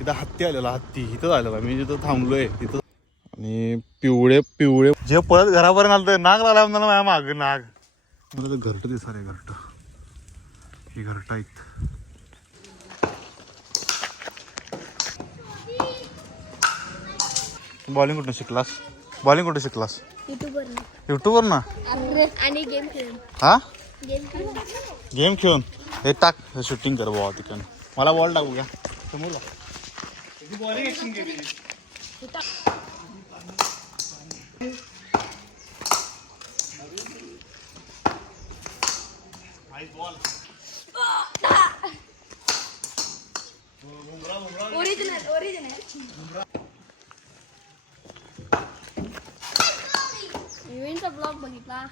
एकदा हत्ती आलेला, हत्ती इथं आलेला, मी जिथं थांबलोय तिथं. आणि पिवळे पिवळे जे पळत घरापर्यंत आलं तर नाग लागला म्हणून माझ्या मागं नाग. मला तर घरट दिसणार आहे, घरट ही घरट आहेत. बॉलिंग कुठं शिकलास? बॉलिंग कुठं शिकलास? युट्यूबवर ना. आणि गेम खेळून. हा गेम खेळून हे टाक, शूटिंग कर बाबा तिकडनं. मला बॉल टाकू घ्या समोर. इव्हेंटचा ब्लॉग बघितला.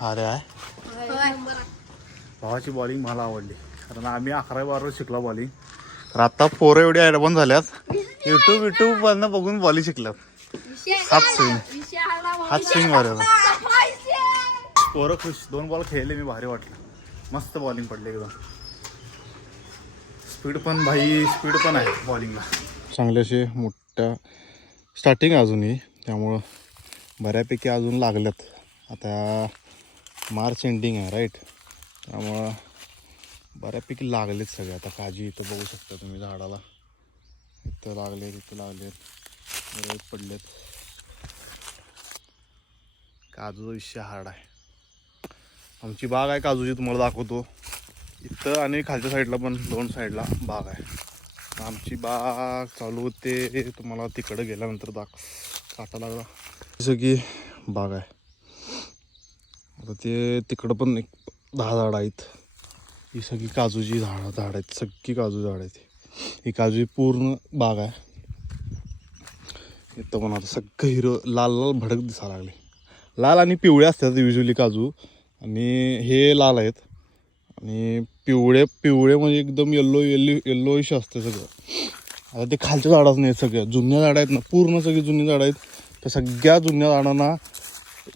अरे आहे भावाची बॉलिंग मला आवडली, कारण आम्ही 11-12 शिकलो बॉलिंग. तर आता पोरं एवढी ॲडव्हान्स झाल्यात, युट्यूब वरनं बघून बॉलिंग शिकल्यात. हात स्विंग मारे पोरं खुश. 2 बॉल खेळले मी, भारी वाटलं, मस्त बॉलिंग पडली एकदम. स्पीड पण आहे बॉलिंगला चांगले. असे मोठ्या स्टार्टिंग अजूनही, त्यामुळं बऱ्यापैकी अजून लागल्यात. आता मार्च एंडिंग आहे राईट, त्यामुळं बऱ्यापैकी लागलेत सगळे. आता काजी इथं बघू शकता तुम्ही, झाडाला इथं लागलेत, इथं लागलेत, बरेच पडलेत. काजूचा विषय हार्ड आहे. आमची बाग आहे काजूची, तुम्हाला दाखवतो इथं, आणि खालच्या साईडला पण 2 साईडला बाग आहे. आमची बाग चालू होते तुम्हाला तिकडं गेल्यानंतर काटा लागला. सगळी बाग आहे. आता ते तिकडं पण एक 10 झाडं आहेत. ही सगळी काजूची झाडं आहेत, सगळी काजू झाडं आहेत. ही काजूची पूर्ण बाग आहे. इथं पण आता सगळं हिरो लाल लाल भडक दिसायला लागले. लाल आणि पिवळे असतात युजली काजू, आणि हे लाल आहेत. आणि पिवळे म्हणजे एकदम येल्लोइश असतं सगळं. आता ते खालच्या झाडाच नाही, सगळ्या जुन्या झाडं आहेत ना, पूर्ण सगळी जुनी झाडं आहेत. त्या सगळ्या जुन्या झाडांना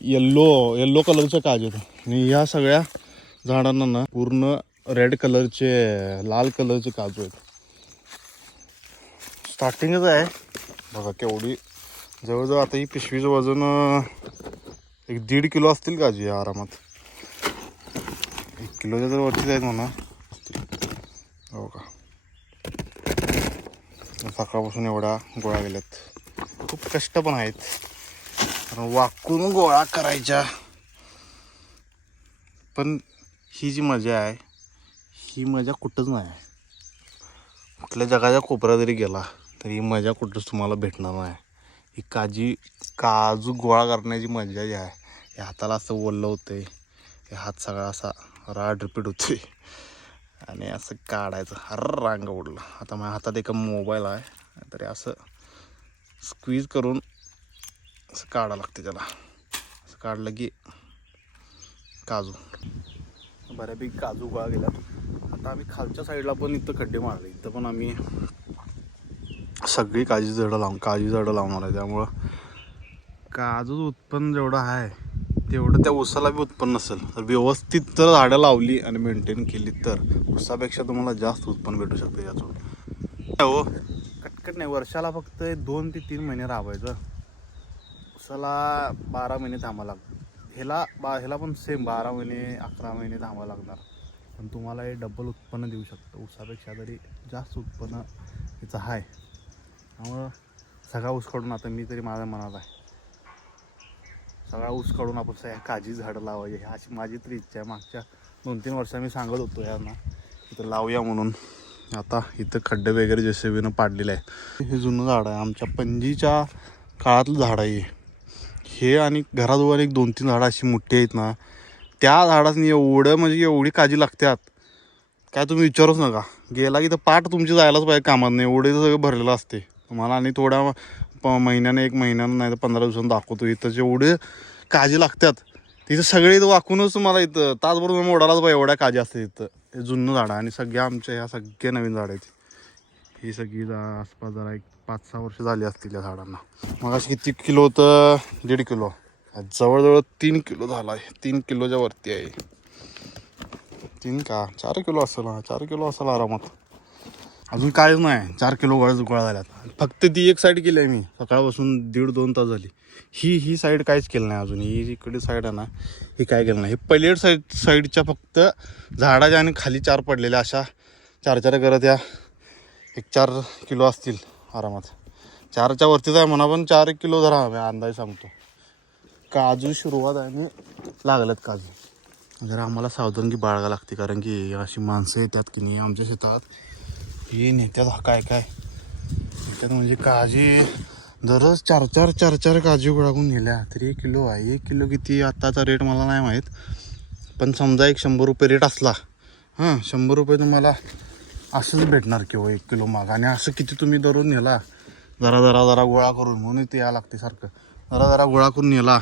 येल्लो कलरचे काजू आहेत. आणि ह्या सगळ्या झाडांना ना पूर्ण रेड कलरचे, लाल कलरचे काजू आहेत. स्टार्टिंगच आहे बघा केवढी. जवळजवळ आता ही पिशवीचं वजन एक 1.5 किलो असतील काजू या आरामात. 1 किलोच्या तर वरतीच आहेत म्हणा. हो का, सकाळपासून एवढ्या गोळा गेल्यात. खूप कष्ट पण आहेत, कारण वाकून गोळा करायच्या. पण ही जी मजा आहे, ही मजा कुठंच नाही आहे. कुठल्या जगाच्या कोपऱ्यात जरी गेला तरी ही मजा कुठंच तुम्हाला भेटणार नाही. ही काजू गोळा करण्याची मजा जी आहे, हे हाताला असं ओलं होते, हे हात सगळा असा राड रिपीट होते, आणि असं काढायचं. रांग उडलं. आता माझ्या हातात एक मोबाईल आहे, तरी असं स्क्वीज करून असं काढावं लागते त्याला. असं काढलं की काजू बऱ्यापैकी काजू गोळा गेल्यात. आता आम्ही खालच्या साईडला पण इथं खड्डे मारले, इथं पण आम्ही सगळी काजी झाडं लावणार आहे. त्यामुळं काजूचं उत्पन्न जेवढं आहे तेवढं त्या ऊसाला बी उत्पन्न नसेल. तर व्यवस्थित जर झाडं लावली आणि मेंटेन केली तर ऊसापेक्षा तुम्हाला जास्त उत्पन्न भेटू शकते याचं. हो कटकट नाही, वर्षाला फक्त 2 ते 3 महिने राबायचं. ऊसाला 12 महिने थांबावं लागतं. ह्याला पण सेम 12 महिने 11 महिने थांबावं लागणार. पण तुम्हाला हे डबल उत्पन्न देऊ शकतं. ऊसापेक्षा तरी जास्त उत्पन्न याचं आहे. त्यामुळं सगळा ऊस काढून, आता मी तरी माझ्या मनात आहे, सगळा ऊस काढून आपण सगळ्या काजी झाडं लावायची अशी माझी तरी इच्छा आहे. मागच्या 2-3 वर्षा मी सांगत होतो यांना इथं लावूया म्हणून. आता इथं खड्डे वगैरे जेसीबीनं पाडलेलं आहे. हे जुनं झाड आहे, आमच्या पणजीच्या काळातलं झाड आहे हे. आणि घराजवळ एक 2-3 झाडं अशी मोठी आहेत ना, त्या झाडांनी एवढं म्हणजे एवढी काळजी लागतात काय तुम्ही विचारूच नका. गेला की तर पाठ तुमची जायलाच पाहिजे कामात नाही, एवढे सगळं भरलेलं असते तुम्हाला. आणि थोड्या महिन्याने 1 महिन्यानं नाही तर 15 दिवसांनी दाखवतो इथं जेवढे काळजी लागतात. तिथं सगळे इथं वाकूनच तुम्हाला इथं तासभर तुम्ही ओढायलाच पाहिजे, एवढ्या काळजी असते इथं. हे जुनं झाडं आणि सगळ्या आमच्या ह्या सगळ्या नवीन झाडं आहेत. ही सगळी आसपास जरा एक 5-6 वर्ष झाली असतील या झाडांना. मग अशी किती किलो होतं? 1.5 किलो. जवळजवळ 3 किलो झाला आहे. 3 किलोच्या वरती आहे. 3 का 4 किलो असेल. 4 किलो असेल आरामात. अजून काहीच नाही. 4 किलो गोळा झाल्यात. फक्त ती एक साईड केली आहे मी सकाळपासून 1.5-2 तास झाली. ही साईड काहीच केलं नाही अजून. ही इकडे साईड आहे ना ही काय केलं नाही. हे पलीड साईडच्या फक्त झाडाच्या आणि खाली 4 पडलेल्या अशा 4 करत या 1-4 किलो असतील आरामात. 4च्या वरतीच आहे म्हणा, पण 4 किलो जरा मी अंदाज सांगतो. काजू सुरुवात आहे आणि लागल्यात काजू. जरा आम्हाला सावधानगी बाळगायला लागते, कारण की अशी माणसं येतात की नाही आमच्या शेतात. हे नेत्यात काय नेत्यात म्हणजे काजी दररोज 4 काजू गोळा करून नेल्या तरी 1 किलो आहे. 1 किलो किती आत्ताचा रेट मला नाही माहीत, पण समजा एक 100 रुपये रेट असला, 100 रुपये तुम्हाला असंच भेटणार किंवा 1 किलो माग. आणि असं किती तुम्ही दररोज नेला जरा गोळा करून, म्हणून ते या लागते सारखं जरा गोळा करून नेला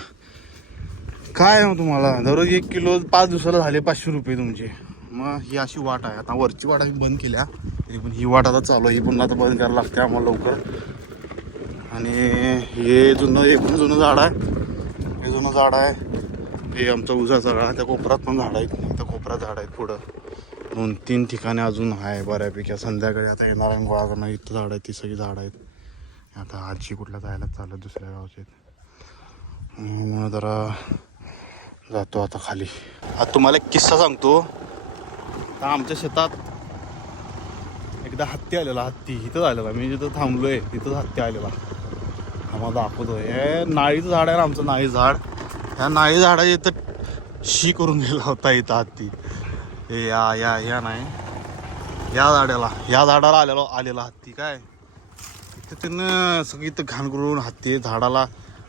काय ना तुम्हाला दररोज 1 किलो 5 दिवसाला झाले 500 रुपये तुमचे. मग ही अशी वाट आहे. आता वरची वाट आम्ही बंद केल्या तरी पण ही वाट आता चालू आहे. ही पण आता बंद करायला लागते आम्हाला लवकर. आणि हे जुनं झाड आहे. हे जुनं झाड आहे. हे आमचं उसाचं झाड आहे. त्या कोपऱ्यात पण झाड आहेत. त्या कोपऱ्यात झाड आहेत. पुढं 2-3 ठिकाणी अजून आहे बऱ्यापैकी. संध्याकाळी आता येणार आहे गोळा करणं. इथं झाड आहेत, ती सगळी झाड आहेत. आता आजी कुठल्या जायला चालत दुसऱ्या गावचे. मग जरा जातो आता खाली. आता तुम्हाला एक किस्सा सांगतो. आता आमच्या शेतात एकदा हत्ती आलेला. हत्ती इथंच आलेला. मी जिथं थांबलोय तिथंच हत्ती आलेला. आम्हाला दाखवतो. हे नाळीचं झाड आहे ना आमचं नाळी झाड. ह्या नाळी झाडाच्या इथं शी करून गेला होता इथं हत्ती. हे या नाही या झाडाला आलेला हत्ती. काय इथं त्यानं सगळी इथं घाण करून हत्ती झाडाला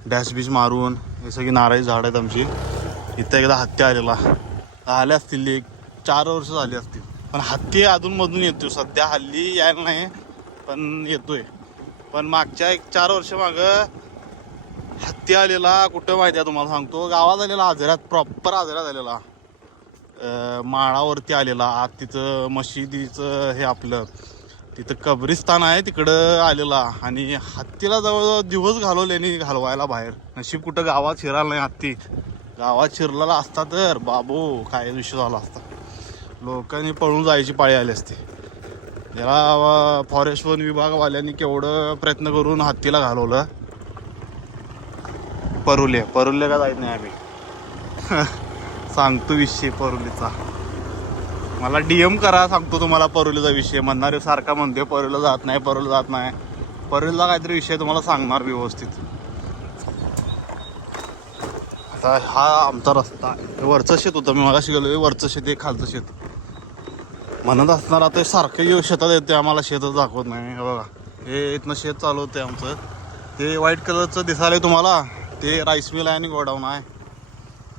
डॅशबीश मारून. हे सगळी नारळी झाड आहेत आमची. इथं एकदा हत्ती आलेला. आले असतील 4 वर्ष झाली असतील. पण हत्ती अधूनमधून येतोय. सध्या हल्ली यायला नाही पण येतोय. पण मागच्या 1-4 वर्ष मागं हत्ती आलेला. कुठं माहिती आहे तुम्हाला सांगतो. गावात आलेला आजऱ्यात, प्रॉपर आजऱ्यात आलेला. माळावरती आलेला. आत तिथं मशिदीचं हे आपलं तिथं कब्रिस्तान आहे तिकडं आलेला. आणि हत्तीला जवळजवळ दिवस घालवायला बाहेर. नशीब कुठं गावात शिरायला नाही हत्ती. गावात शिरलेला असता तर बाबू काय विषय झाला असता. लोकांनी पळून जायची पाळी आली असते. त्याला फॉरेस्ट वन विभागवाल्यांनी केवढं प्रयत्न करून हत्तीला घालवलं. परुले का जायचं नाही आम्ही. सांगतो विषय परुलीचा. मला DM करा, सांगतो तुम्हाला परुलीचा विषय. म्हणणारे सारखा म्हणते परुलीला जात नाही. परुलीला काहीतरी विषय तुम्हाला सांगणार व्यवस्थित. आता हा आमचा रस्ता. वरचं शेत होतं. मी मला शिकवलं वरचं शेत हे खालचं शेत म्हणत असणार. आता सारखं शेतात येते आम्हाला शेतच दाखवत नाही. हे बघा हे इथनं शेत चालू होते आमचं. ते व्हाईट कलरचं दिसायला तुम्हाला ते राईस मिल आहे आणि गोडाऊन आहे.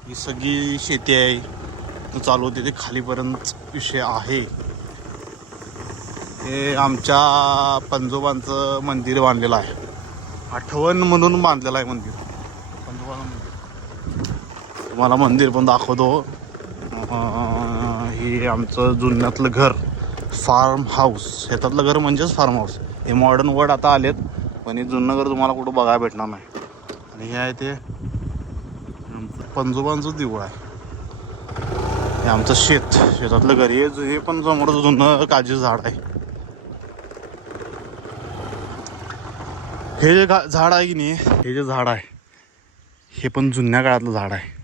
ही सगळी शेती आहे चालू होते. ते खालीपर्यंत विषय आहे. हे आमच्या पंजोबांचं मंदिर बांधलेलं आहे. आठवण म्हणून बांधलेलं आहे मंदिर. पंजोबांचं मंदिर तुम्हाला मंदिर पण दाखवतो. हे आमचं जुन्यातलं घर फार्म हाऊस. शेतातलं घर म्हणजेच फार्म हाऊस. हे मॉडर्न वर्ड आता आलेत पण हे जुनं घर तुम्हाला कुठं बघायला भेटणार नाही. आणि हे आहे ते पंजोबांचं देऊळ आहे. हे आमचं शेतातलं घर. हे पण समोर जुनं काजीचं झाड आहे. हे जे झाड आहे की नाही, हे जे झाड आहे हे पण जुन्या काळातलं झाड आहे.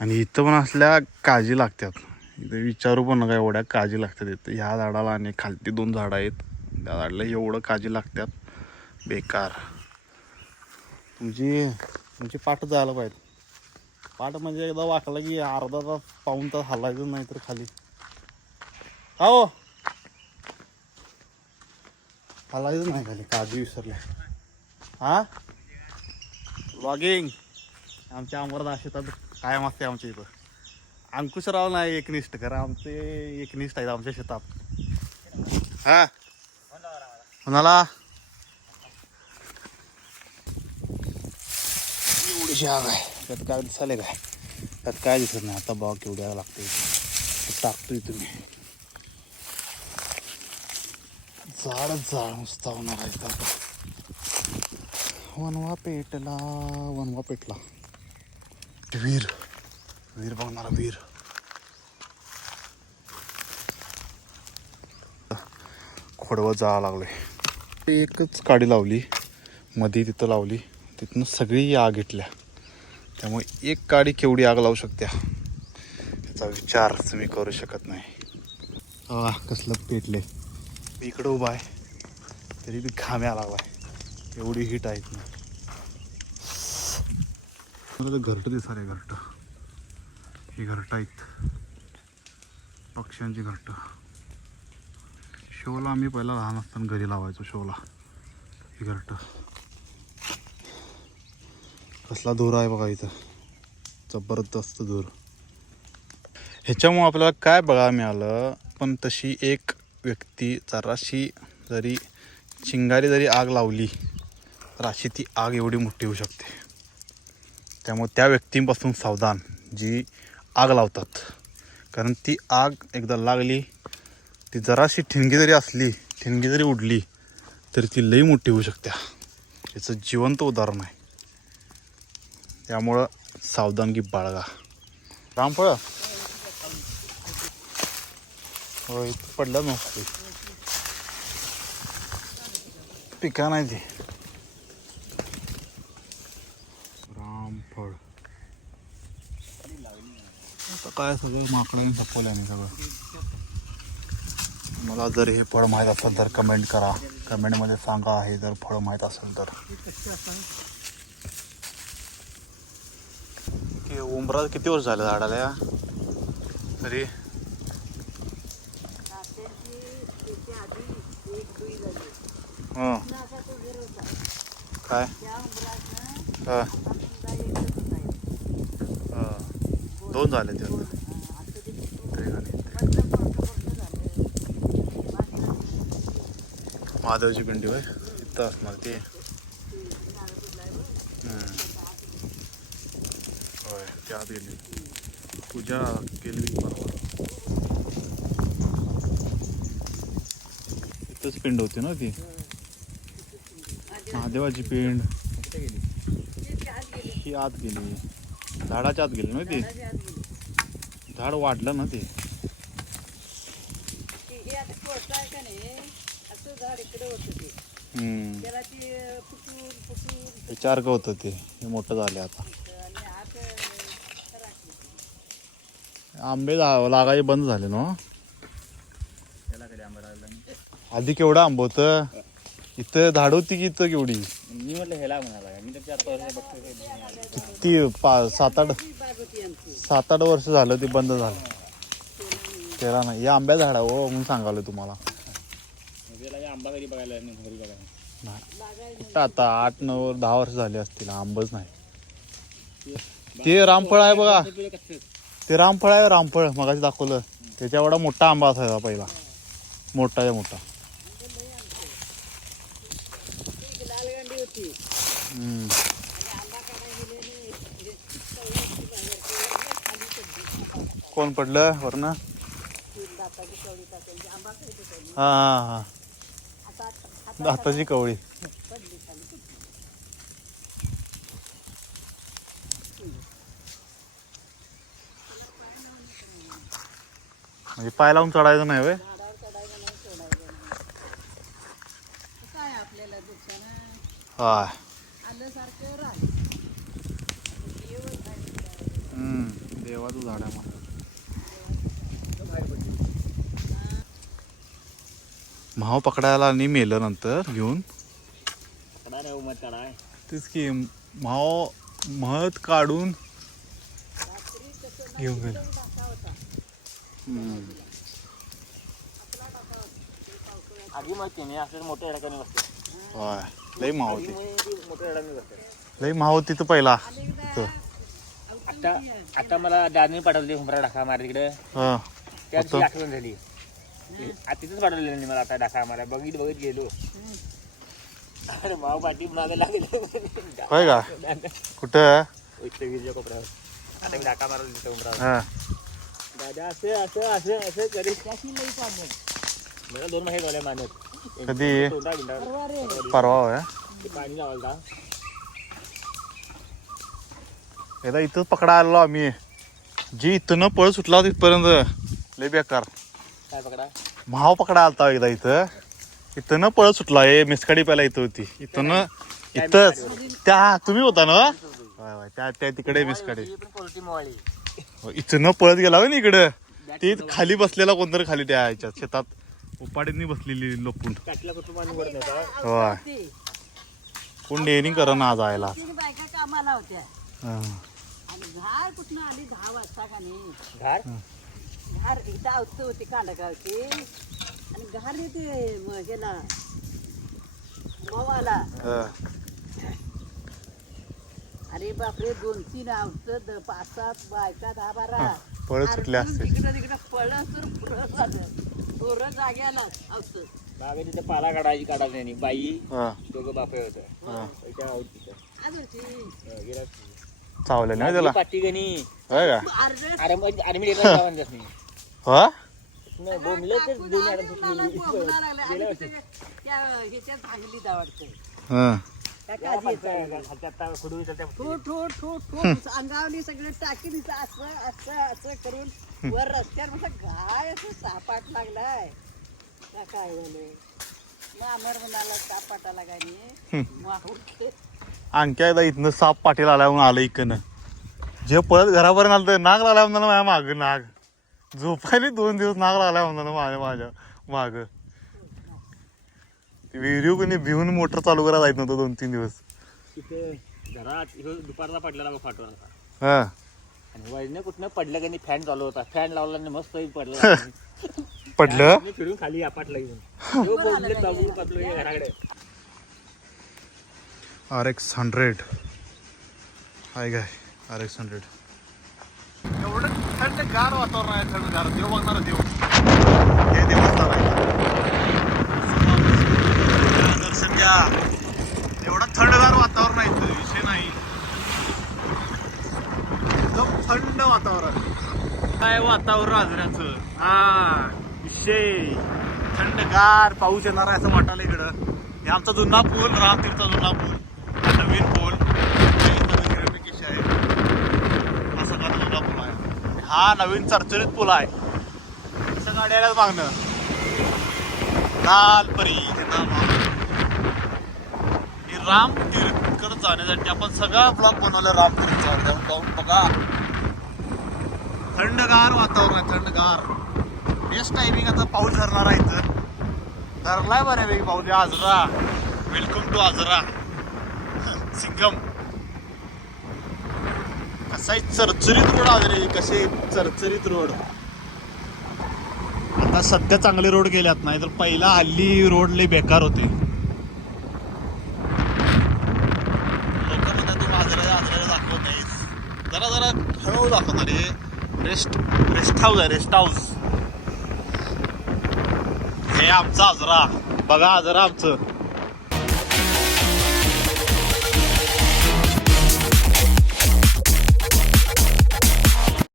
आणि इथं पण असल्या काळजी लागतात. इथं विचारू पण नका एवढ्या काळजी लागतात. इथं ह्या झाडाला आणि खालती 2 झाडं आहेत. त्या झाडाला एवढं काळजी लागतात बेकार. तुमची पाठ जायला पाहिजे. पाठ म्हणजे एकदा वाकला की अर्धा तास पाऊण तास हलायचं नाही तर खाली. हो हलायचं नाही खाली. काळजी विसरल्या. लॉगिंग आमच्या अमरनाथ शेतात कायम असते आमच्या इथं. अंकुशराव नाही एकनिष्ठ करा. आमचे एकनिष्ठ आहेत आमच्या शेतात. कोणाला एवढीशी आग आहे. त्यात काय दिसाले काय? त्यात काय दिसत नाही. आता बघ केवढ्या लागते. टाकतोय तुम्ही झाड नुसता होणार आहे. वनवा पेटला. वीर बघणारा वीर. खोडवत जावं लागलोय. एकच काडी लावली मध्ये, तिथं लावली, तिथनं सगळी आग घेतल्या. त्यामुळे एक काडी केवढी आग लावू शकत्या याचा विचार तुम्ही करू शकत नाही. कसलं पेटले. मी इकडं उभा आहे तरी बी घाम्या लागलाय, एवढी हीट आहेत ना. मला तर घरटं दिसाले. घरटं ही घरटं आहेत, पक्ष्यांची घरटं. शोला आम्ही पहिला लहान असताना घरी लावायचो. शोला ही घरटं. कसला धूर आहे बघा इथं, जबरदस्त धूर. ह्याच्यामुळं आपल्याला काय बघायला मिळालं, पण तशी एक व्यक्ती जराशी जरी चिंगारी जरी आग लावली तर अशी ती आग एवढी मोठी होऊ शकते. त्यामुळे त्या व्यक्तींपासून सावधान जी आग लावतात. कारण ती आग एकदा लागली, ती जराशी ठिणगी जरी असली, ठिणगी जरी उडली तरी ती लई मोठी होऊ शकते. याचं जिवंत उदाहरण आहे. त्यामुळं सावधानगी बाळगा. रामफळ होय पडलं नसते, पिका नाही ती. रामफळ आता काय सगळं माकडाने सपवल्याने सगळं. मला जर हे फळ माहीत असेल तर कमेंट करा, कमेंटमध्ये सांगा. हे जर फळ माहीत असेल तर. उंबरा किती वर्ष झालं झाडाला या तरी? हं काय दोन झाले ते. महादेवची पिंडी होय इथं असणार ते. होय त्यात गेली पूजा केली बरोबर. इथंच पिंड होती ना ती महादेवाची पिंड. ही आत गेली, झाडाच्या आत गेली ना ती. झाड वाढलं ना ते. चार का होतं ते, हे मोठं झाले आता. आंबे लागायचे बंद झाले ना. आधी केवढं आंब होतं इथं. झाड होती की इथं केवढी. मी म्हटलं ह्याला म्हणाला मी तर 4 वर्ष किती 7-8 वर्ष झालं ते बंद झालं. त्याला नाही हे आंब्या झाड हो म्हणून सांगालो तुम्हाला. आंबा कधी बघायला नाही, घरी बघायला नाही कुठं आता 8-9-10 वर्ष झाली असतील. आंबच नाही. ते रामफळ आहे बघा, ते रामफळ आहे. रामफळ मगाशी दाखवलं त्याच्या एवढा मोठा आंबा असायचा पहिला, मोठा मोठा. कोण पडलं वरनं? हा हा हा दाताची कवळी. म्हणजे पाय लावून चढायचं नाही व्हय? हा देवाचं झाड आहे मला. म्हाव पकडायला आणि मेलं नंतर घेऊन. तेच की म्हाव महत काढून घेऊन गेलं. होय लई म्हाव होती, लई म्हाव होती तर पहिला. आता मला दादनी पाठवली हुमरा डाका मार तिकडे. त्याची आठवण झाली. तिथंच पाठवलेलं नाही मला आता डाका मारा. बघित गेलो. अरे माव पाठी मागे लागलो. होय का? कुठं कोपऱ्यावर. आता मी डाका मारला तिथं हुमरा. दादा असं करी मला 2 महिने झाले मानत. कधी? परवा होय. पाणी लावायला एकदा इथंच पकडा आलो आम्ही. जी इथं पळ सुटला तिथपर्यंत लय बेकार. काय पकडा? म्हाव पकडा आलता एकदा इथं. इथं न पळत सुटला हे मिसकाडी पहिला इथं होती इथं न इथंच त्या तुम्ही होता ना त्या तिकडे मिसकाडी ही पण कोलटी मोवाळी. इथं न पळत गेला हो ना इकडं ते खाली बसलेला कोणतरी खाली त्या ह्याच्यात शेतात उपाडींनी बसलेली लपून काटला कुटुंबाने वर नेता. होय कोण डेअरिंग करा ना जायला बायका कामाला होत्या हा. आणि घार कुठनं आली 10 वाजता का नाही घार घार इथं आवत होती कांडगावची आणि घार येते गेला मोवाला. हा. अरे बापरे 2-3 आवत 5-7 बायका 10-12 पळत सुटले असते तिकडं पळत तर पुढं झालं पोरं जाग्याला आवत. बागे तिथे पाला काढायची नाही बाई हा. दोघं बापे होतं. हा. त्याच्या आवडीचं. आजची गेला चावलं नाही त्याला पाठी गणी. होय का अर्ध अरे मी लेकरं लावायला जात नाही. हा नाही, बोंबलं तर दोन अडम सुटली. गेल्या ह्याच्यात भांगलीत आवडतं हा. त्या काजीचं. ठोठ अंगावली सगळं टाकी दिसं असं असं असं करून वर रस्त्यावर म्हटलं गाय असं सापाट लागलाय का काय झालं मग अमर म्हणाला सापाटाला काय नाही आणखी एकदा इथनं साप पाटील आला म्हणून आलं इकडनं जे पळत घरापर्यंत आलं तर नाग लागला म्हणा माझ्या माग नाग झोपायला 2 दिवस नाग लागला म्हणा माझ्या माग विहिरीव कोणी भिवून मोटर चालू करायला जायचं नव्हतं 2-3 दिवस. तिथे घरात दुपारला पडलेला बघ फाटवर हा आणि वजन कुठनं पडलं का नाही फॅन चालू होता फॅन लावला आणि मस्त पडलं पडलं मी फिरून खाली आपटला घेऊन तो बोंबले चालू पडलो घराकडे. RX-100 हाय काय RX-100 एवढं थंडगार वातावरण आहे थंडगार देव बघणार देव हे देवस्थान आहे दर्शन घ्या एवढं थंडगार वातावरण आहे इथं विषय नाही एकदम थंड वातावरण काय वातावरण आजऱ्याचं हा विषय थंडगार पाऊस येणार आहे असं वाटायला इकडं. हे आमचा जुना पूल रामतीर्थचा जुना पूल नवीन पूल हिरण्यकेश आहे असा का जुना पूल आहे हा नवीन चरचरीत पूल आहे असं गाड्या मागणं लालपरी हे रामतीर्थकडे जाण्यासाठी आपण सगळा ब्लॉक बनवला रामतीर्थचा जाऊन बघा. थंडगार वातावरण आहे थंडगार बेस्ट टायमिंग आता पाऊस धरणार आहे इथं धरलाय बऱ्यापैकी पाऊस आजरा वेलकम टू आजरा सिंगम कसा आहे चरचरीत रोड आजरे कसे चरचरीत रोड आता सध्या चांगले रोड गेल्यात नाही तर पहिला हल्ली रोड लय बेकार होते. लोक म्हणतात तू आजऱ्याला दाखवत नाहीस जरा हळू दाखवणार रे रेस्ट हाऊस आहे रेस्ट हाऊस हे आमचा आजरा बघा आजरा आमचं